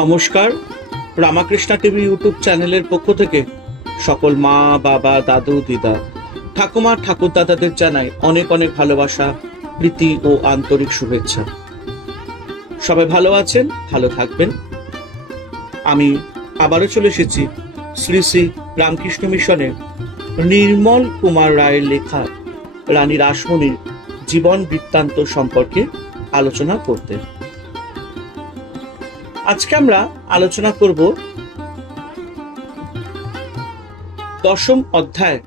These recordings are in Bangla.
নমস্কার। রামাকৃষ্ণা টিভি ইউটিউব চ্যানেলের পক্ষ থেকে সকল মা, বাবা, দাদু, দিদা, ঠাকুমা, ঠাকুরদাদাদের জানাই অনেক অনেক ভালোবাসা, প্রীতি ও আন্তরিক শুভেচ্ছা। সবাই ভালো আছেন, ভালো থাকবেন। আমি আবারও চলে এসেছি শ্রী শ্রী রামকৃষ্ণ মিশনের নির্মল কুমার রায়ের লেখা রানী রাসমণির জীবন বৃত্তান্ত সম্পর্কে আলোচনা করতে। আজকে আমরা আলোচনা করব 10ম অধ্যায়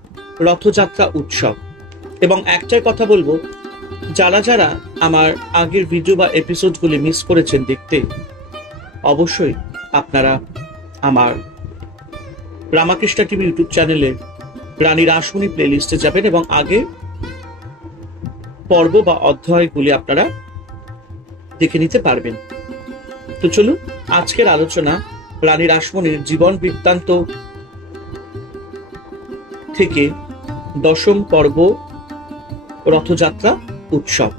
রথযাত্রা উৎসব। এবং একটাই কথা বলবো, যারা যারা আমার আগের ভিডিও বা এপিসোডগুলি মিস করেছেন দেখতে, অবশ্যই আপনারা আমার রামাকৃষ্ণ টিভি ইউটিউব চ্যানেলে রানী রাসমণি প্লেলিস্টে যাবেন এবং আগে পর্ব বা অধ্যায়গুলি আপনারা দেখে নিতে পারবেন। তো চলুন, আজকের আলোচনা রানী রাসমণির জীবন বৃত্তান্ত থেকে 10ম পর্ব রথযাত্রা উৎসব।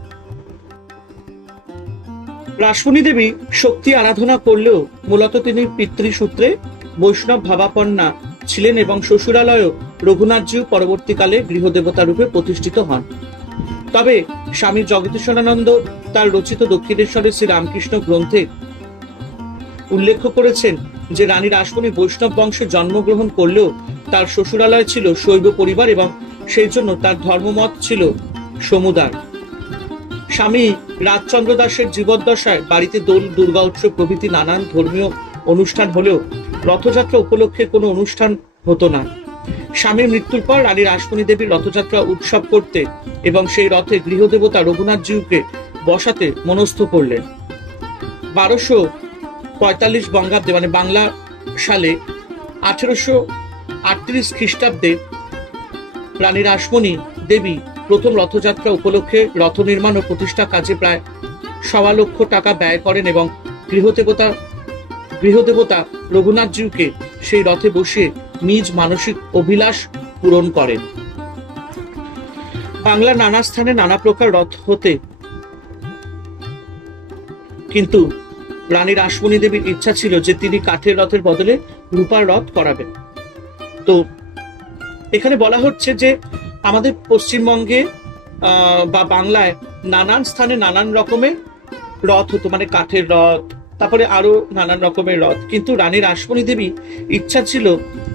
রাসমণি দেবী শক্তি আরাধনা করলেও মূলত তিনি পিতৃসূত্রে বৈষ্ণব ভাবাপন্না ছিলেন এবং শ্বশুরালয় রঘুনাথজিউ পরবর্তীকালে গৃহদেবতা রূপে প্রতিষ্ঠিত হন। তবে স্বামী জগদীশানন্দ তার রচিত দক্ষিণেশ্বরের শ্রী রামকৃষ্ণ গ্রন্থে উল্লেখ করেছেন যে রানী রাসমণি বৈষ্ণব বংশে জন্মগ্রহণ করলেও তার শ্বশুরালয় ছিল শৈব পরিবার এবং সেই জন্য তার ধর্মমত ছিল সমুদায়। স্বামী রাজচন্দ্র দাসের জীবদ্দশায় বাড়িতে দোল, দুর্গা উৎসব প্রভৃতি নানান ধর্মীয় অনুষ্ঠান হলেও রথযাত্রা উপলক্ষে কোনো অনুষ্ঠান হতো না। স্বামীর মৃত্যুর পর রানী রাসমণি দেবীর রথযাত্রা উৎসব করতে এবং সেই রথে গৃহদেবতা রঘুনাথজিউকে বসাতে মনস্থ করলেন। 1245 বঙ্গাব্দে মানে বাংলা সালে 1838 খ্রিস্টাব্দে রানী রাসমণি দেবী প্রথম রথযাত্রা উপলক্ষে রথ নির্মাণ ও প্রতিষ্ঠা কাজে প্রায় 1.25 লক্ষ টাকা ব্যয় করেন এবং গৃহদেবতা রঘুনাথজিউকে সেই রথে বসিয়ে নিজ মানসিক অভিলাষ পূরণ করেন। বাংলার নানা স্থানে নানা প্রকার রথ হতে, কিন্তু রানী রাসমণি দেবীর ইচ্ছা ছিল যে তিনি কাঠের রথের বদলে রূপার রথ করাবেন। তো এখানে বলা হচ্ছে যে আমাদের পশ্চিমবঙ্গে বা বাংলায় নানান স্থানে নানান রকমের রথ হতো, মানে কাঠের রথ, তারপরে আরো নানান রকমের রথ, কিন্তু রানী রাসমণি দেবী ইচ্ছা ছিল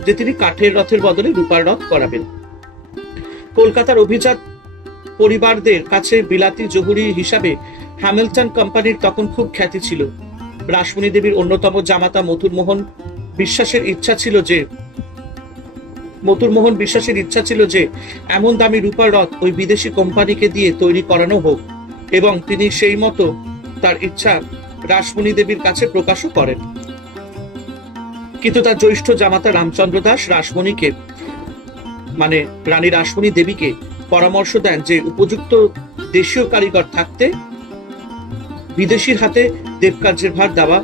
যে তিনি কাঠের রথের বদলে রূপার রথ করাবেন। কলকাতার অভিজাত পরিবারদের কাছে বিলাতি জহুরি হিসাবে হ্যামিল্টন কোম্পানির তখন খুব খ্যাতি ছিল। রাসমণি দেবীর অন্যতম জামাতা মথুরমোহন বিশ্বাসের ইচ্ছা ছিল যে এমন দামি রূপার রথ ওই বিদেশি কোম্পানিকে দিয়ে তৈরি করানো হোক, এবং তিনি সেই মতো তার ইচ্ছা রাসমণি দেবীর কাছে প্রকাশও করেন। কিন্তু তার জ্যৈষ্ঠ জামাতা রামচন্দ্র দাস রাসমণিকে মানে রানী রাসমণি দেবীকে পরামর্শ দেন যে উপযুক্ত দেশীয় কারিগর থাকতে বিদেশির হাতে দেবকার্যের ভার দেওয়া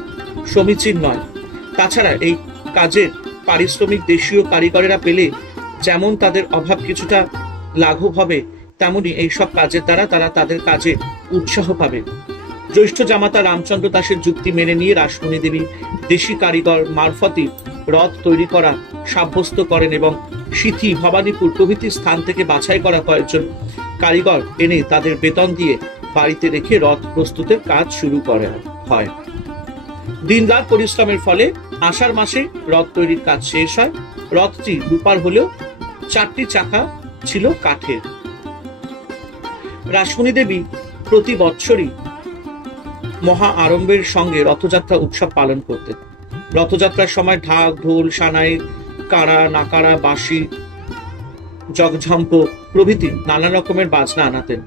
সমীচীন নয়। তাছাড়া এই কাজের পারিশ্রমিক দেশীয় কারিগরেরা পেলে যেমন তাদের অভাব কিছুটা লাঘব হবে, তেমনি এইসব কাজের দ্বারা তারা তাদের কাজে উৎসাহ পাবে। জ্যৈষ্ঠ জামাতা রামচন্দ্র দাসের যুক্তি মেনে নিয়ে রাসমণি দেবী দেশি কারিগর মারফতই রথ তৈরি করা সাব্যস্ত করেন এবং সিথি, ভবানীপুর প্রভৃতি স্থান থেকে বাছাই করা কয়েকজন কারিগর এনে তাদের বেতন দিয়ে বাড়িতে রেখে রথ প্রস্তুতের কাজ শুরু করা হয়। দিনরাত পরিশ্রমের ফলে আষাঢ় মাসে রথ তৈরির কাজ শেষ হয়। রথটি রূপার হলেও 4টি চাকা ছিল কাঠের। রাসমণি দেবী প্রতি বৎসরই মহা আড়ম্বরের সঙ্গে রথযাত্রা উৎসব পালন করতেন। রথযাত্রার সময় ঢাক, ঢোল, সানাই, কাড়া, নাকাড়া, বাঁশি, জগঝম্প প্রভৃতি নানা রকমের বাজনা আনাতেন।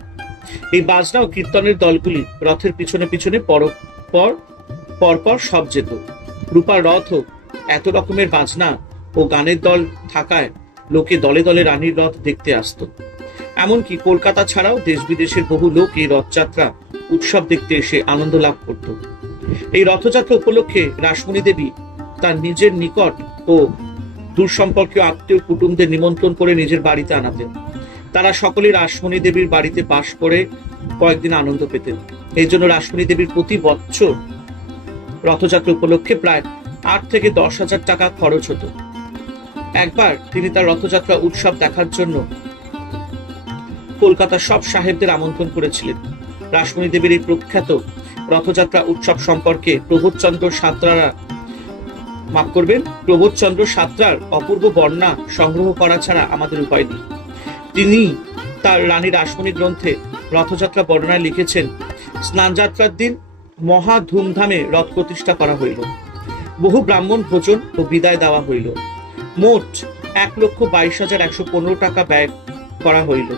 এই বাজনা ও কীর্তনের দলগুলি রথের পিছনে পিছনে পরপর সব যেত। রূপার রথ ও এত রকমের বাজনা ও গানের দল থাকায় লোকে দলে দলে রানীর রথ দেখতে আসত। এমনকি কলকাতা ছাড়াও দেশ বিদেশের বহু লোক এই রথযাত্রা উৎসব দেখতে এসে আনন্দ লাভ করত। এই রথযাত্রা উপলক্ষে রাসমণি দেবী তার নিজের নিকট ও দূর সম্পর্কীয় আত্মীয় কুটুমদের নিমন্ত্রণ করে নিজের বাড়িতে আনাতেন। তারা সকলেই রাসমণি দেবীর বাড়িতে বাস করে কয়েকদিন আনন্দ পেতেন। এই জন্য রাসমণি দেবীর প্রতি বৎসর রথযাত্রা উপলক্ষে প্রায় 8 থেকে 10,000 টাকা খরচ হতো। একবার তিনি তার রথযাত্রা উৎসব দেখার জন্য কলকাতার সব সাহেবদের আমন্ত্রণ করেছিলেন। রাসমণি দেবীর এই প্রখ্যাত রথযাত্রা উৎসব সম্পর্কে প্রবোধচন্দ্র সাঁতরার অপূর্ব বর্ণনা সংগ্রহ করা ছাড়া আমাদের উপায় নেই। তিনি তার রানী রাসমণি গ্রন্থে রথযাত্রা বর্ণনায় লিখেছেন, স্নানযাত্রার দিন মহা ধুমধামে রথ প্রতিষ্ঠা করা হইল। বহু ব্রাহ্মণ ভোজন ও বিদায় দেওয়া হইল। মোট 1,22,115 টাকা ব্যয় করা হইল।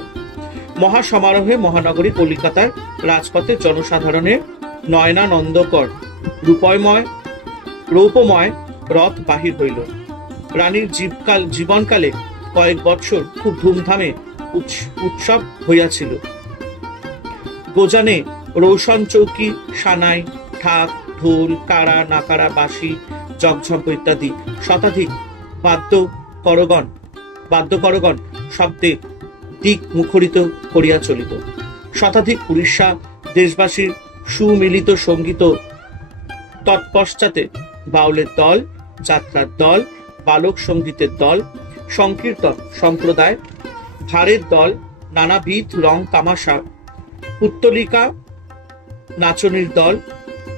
মহা সমারোহে মহানগরী কলিকাতার রাজপথে জনসাধারণের নয়নানন্দকর রৌপময় রথ বাহির হইল। রানীর জীবনকালে কয়েক বৎসর খুব ধুমধামে উৎসব হইয়াছিল। গোজানে রৌশন চৌকি, সানাই, ঢাক, ঢোল, কারা, নাকারা, বাঁশি, জগঝম্প ইত্যাদি শতাধিক বাদ্যকরগণ শব্দে দিক মুখরিত করিয়া চলিত। শতাধিক উড়িষ্যা দেশবাসীর সুমিলিত সঙ্গীত, তৎপশ্চাতে বাউলের দল, যাত্রার দল, বালক সঙ্গীতের দল, সংকীর্তন সম্প্রদায়, ভারের দল, নানাবিধ রং তামাশা, পুত্তলিকা নাচনির দল,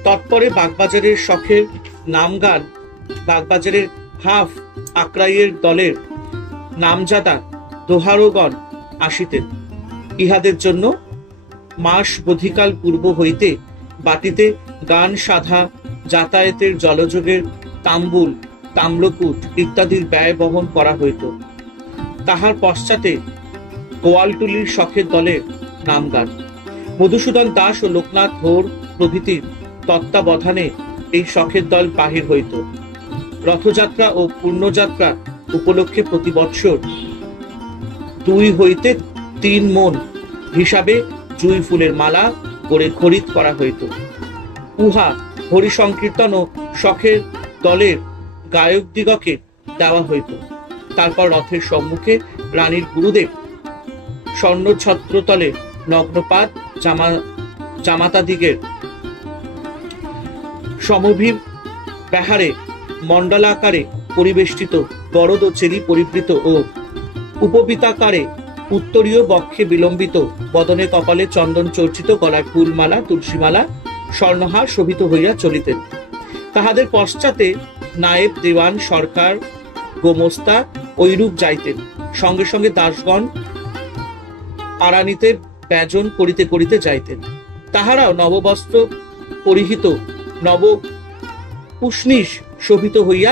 তৎপরে বাগবাজারের শখের নামগান, বাগবাজারের হাফ আক্রাইয়ের দলের নামজাদা দোহারগণ আসিতেন। ইহাদের জন্য মাস বোধিকাল পূর্ব হইতে বাটিতে গান সাধা, যাতায়াতের জলযোগের তাম্বুল, তাম্রকূট ইত্যাদির ব্যয় বহন করা হইত। তাহার পশ্চাতে গোয়ালটুলির শখের দলের নামগান। মধুসূদন দাস ও লোকনাথ ধোর প্রভৃতির তত্ত্বাবধানে এই শখের দল বাহির হইত। রথযাত্রা ও পূর্ণযাত্রা উপলক্ষে প্রতি বৎসর 2 হইতে 3 মণ হিসাবে জুঁই ফুলের মালা করে খরিদ করা হইত। উহা হরি সংকীর্তন ও শখের দলের গায়কদিগকে দেওয়া হইত। তারপর রথের সম্মুখে রানীর গুরুদেব স্বর্ণছত্রতলে নগ্নপাত জামাতাদিগের সমভির বেহারে মণ্ডলাকারে পরিবেষ্টিত বরদ ও চেরি পরিবৃত ও উপবিতাকারে উত্তরীয় বক্ষে বিলম্বিত, বদনে কপালে চন্দন চর্চিত, গলায় ফুলমালা, তুলসীমালা, স্বর্ণহার শোভিত হইয়া চলিতেন। তাহাদের পশ্চাতে নায়েব, দেওয়ান, সরকার, গোমস্তা ঐরূপ যাইতেন। সঙ্গে সঙ্গে দাসগণ আরানিতে ব্যজন করিতে করিতে যাইতেন। তাহারাও নববস্ত্র পরিহিত, নব উষ্ণীষ শোভিত হইয়া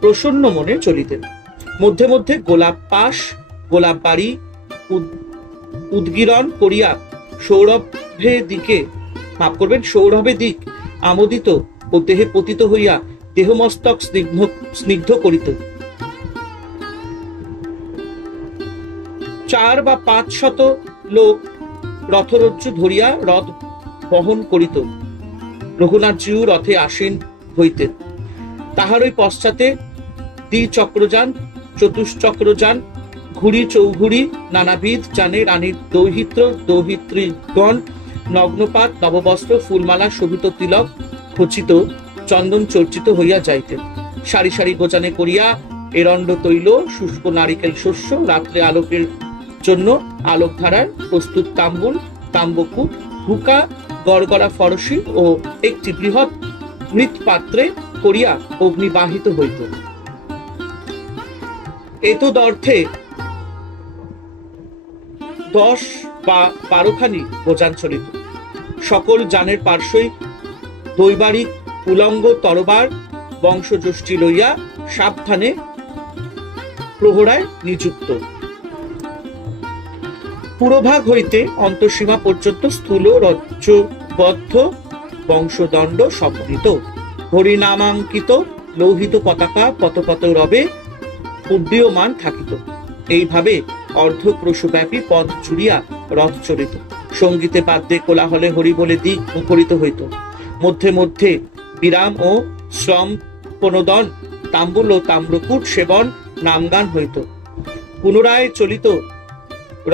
প্রসন্ন মনে চলিতেন। মধ্যে মধ্যে গোলাপ পাশ, গোলাপ বাড়ি উদ্গীরণ করিয়া সৌরভে দিক আমোদিত ও দেহে পতিত হইয়া দেহমস্তক স্নিগ্ধ করিত। 4 বা 500 লোক রথরজ্জু ধরিয়া রথ বহন করিত। রঘুনাথজিউ রথে আসীন হইতেন। তাহারই পশ্চাতে দ্বিচক্রযান, চতুশ্চক্রযান, ঘুড়ি, চৌঘুড়ি, নানাবিধ যানে রানীর দৌহিত্রীগণ নগ্নপাত, নববস্ত্র, ফুলমালা শোভিত, তিলক খচিত, চন্দন চর্চিত হইয়া যাইতেন। সারি সারি গোজানে করিয়া এরণ্ড তৈল, শুষ্ক নারিকেল শস্য, রাত্রে আলোকের জন্য আলোকধারার প্রস্তুত তাম্বুল, তাম্বকূট, হুকা, গড়গড়া ফরসি ও একটি বৃহৎ মৃৎপাত্রে করিয়া অগ্নিবাহিত হইত। এতদর্থে 10 বা 12 খানি গোজান চলিত। সকল যানের পার্শ্বই দৈবারিক উলঙ্গ তরবার বংশযষ্টি লইয়া সাবধানে প্রহরায় নিযুক্ত। পুরোভাগ হইতে অন্তঃসীমা পর্যন্ত স্থূল রজ্জবদ্ধ বংশদণ্ড সমন্বিত, হরিনামাঙ্কিত লৌহিত পতাকা পত রবে উড্ডীয়মান থাকিত। এইভাবে অর্ধক্রোশব্যাপী পথ জুড়িয়া রথ চলিত। সঙ্গীতে বাদ্যে কোলাহলে হরি বলে দিক মুখরিত হইত। মধ্যে মধ্যে বিরাম ও শ্রম প্রণোদন, তাম্বুল ও তাম্রকূট সেবন, নামগান হইত। পুনরায় চলিত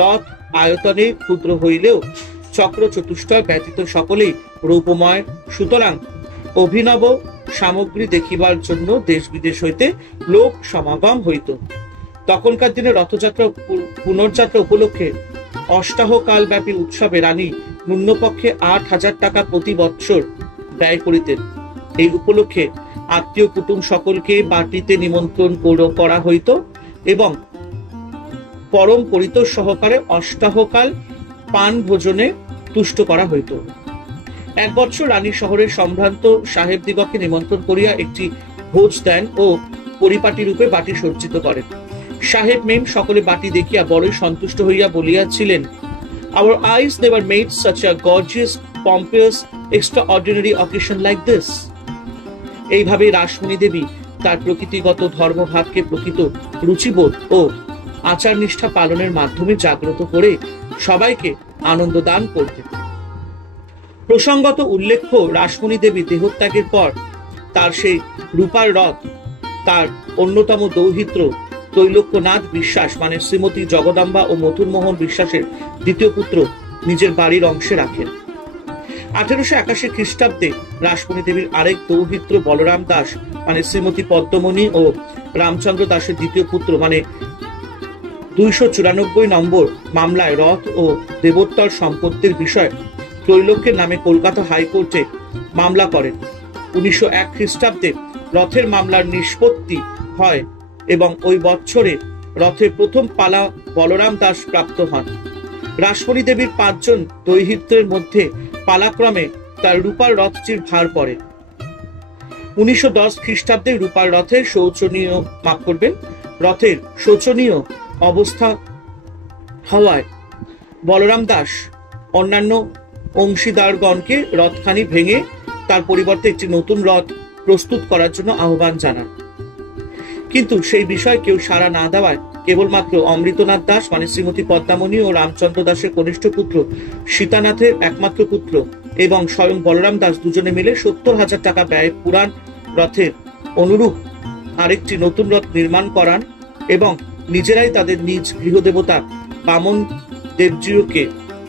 রথ আয়তনে ক্ষুদ্র হইলেও চক্র চতুষ্টয় ব্যতীত সকলেই রূপময়, সুতরাং অভিনব সামগ্রী দেখিবার জন্য দেশ বিদেশ হইতে লোক সমাগম হইত। তখনকার দিনে রথযাত্রা পুনর্যাত্রা উপলক্ষে অষ্টাহকাল ব্যাপী উৎসবে রানী ন্যূনপক্ষে 8,000 টাকা প্রতি বৎসর ব্যয় করিতেন। এই উপলক্ষে আত্মীয় কুটুম সকলকে বাটিতে নিমন্ত্রণ করা হইত এবং পরম পরিতোষ সহকারে অষ্টাহকাল পান ভোজনে তুষ্ট করা হইত। এক বৎসর রানী শহরের সম্ভ্রান্ত সাহেবদিগকে নিমন্ত্রণ করিয়া একটি ভোজ দেন ও পরিপাটি রূপে বাটি সজ্জিত করেন। সাহেব মেম সকলে বাটি দেখিয়া বড়ই সন্তুষ্ট হইয়া বলিয়াছিলেন, "Our eyes never made such a gorgeous, pompous, extraordinary occasion like this." এইভাবে রাসমণি দেবী তার প্রকৃতিগত ধর্মভাবকে প্রকৃত রুচিবোধ ও আচার নিষ্ঠা পালনের মাধ্যমে জাগ্রত করে সবাইকে আনন্দ দান করতেন। প্রসঙ্গত উল্লেখ্য, রাসমণি দেবী দেহত্যাগের পর তার সেই রূপার রথ তার অন্যতম দৌহিত্র ত্রৈলোক্যনাথ বিশ্বাস মানে শ্রীমতী জগদম্বা ও মথুরমোহন বিশ্বাসের দ্বিতীয় পুত্র নিজের বাড়ির অংশে রাখেন। 1881 খ্রিস্টাব্দে রাসমণি দেবীর আরেক দৌহিত্র বলরাম দাস মানে শ্রীমতী পদ্মমণি ও রামচন্দ্র দাসের দ্বিতীয় পুত্র মানে 294 নম্বর মামলায় রথ ও দেবোত্তর সম্পত্তির বিষয় ত্রৈলোক্যের নামে কলকাতা হাইকোর্টে মামলা করেন। 1901 খ্রিস্টাব্দে রথের মামলার নিষ্পত্তি হয় এবং ওই বৎসরে রথের প্রথম পালা বলরাম দাস প্রাপ্ত হন। রাসমণি দেবীর 5 জন দৌহিত্রের মধ্যে পালাক্রমে তার রূপার রথটির ভার পড়ে। 1910 খ্রিস্টাব্দে রূপার রথের শোচনীয় অবস্থা হওয়ায় বলরাম দাস অন্যান্য অংশীদারগণকে রথখানি ভেঙে তার পরিবর্তে একটি নতুন রথ প্রস্তুত করার জন্য আহ্বান জানান। কিন্তু সেই বিষয়ে কেউ সাড়া না দেওয়ায় কেবলমাত্র অমৃতনাথ দাস মানে শ্রীমতী পদ্মামণি ও রামচন্দ্র দাসের কনিষ্ঠ পুত্র সীতানাথের একমাত্র পুত্র এবং স্বয়ং বলরাম দাস দুজনে মিলে 70,000 টাকা ব্যয়ে পুরাণ রথের অনুরূপ আরেকটি নতুন রথ নির্মাণ করান এবং নিজেরাই তাদের নিজ গৃহদেবতা বামন দেবজিকে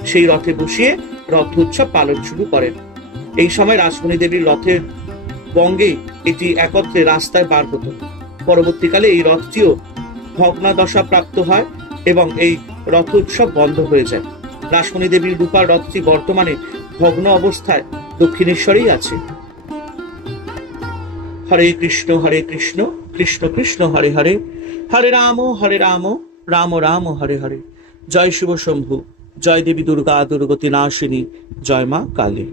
সেই রথে বসিয়ে রথ উৎসব পালন শুরু করেন। এই সময় রাসমণি দেবীর রথের বঙ্গে এটি একত্রে রাস্তায় বার হতো। পরবর্তীকালে এই রথটিও ভগ্নাদশা প্রাপ্ত হয় এবং এই রথ উৎসব বন্ধ হয়ে যায়। রাসমণি দেবীর রূপার রথটি বর্তমানে ভগ্ন অবস্থায় দক্ষিণেশ্বরেই আছে। হরে কৃষ্ণ কৃষ্ণ কৃষ্ণ হরে হরে, হরে রাম রাম রাম হরে হরে। জয় শিব শম্ভু, জয় দেবী দুর্গা দুর্গতি নাশিনী, জয় মা কালী।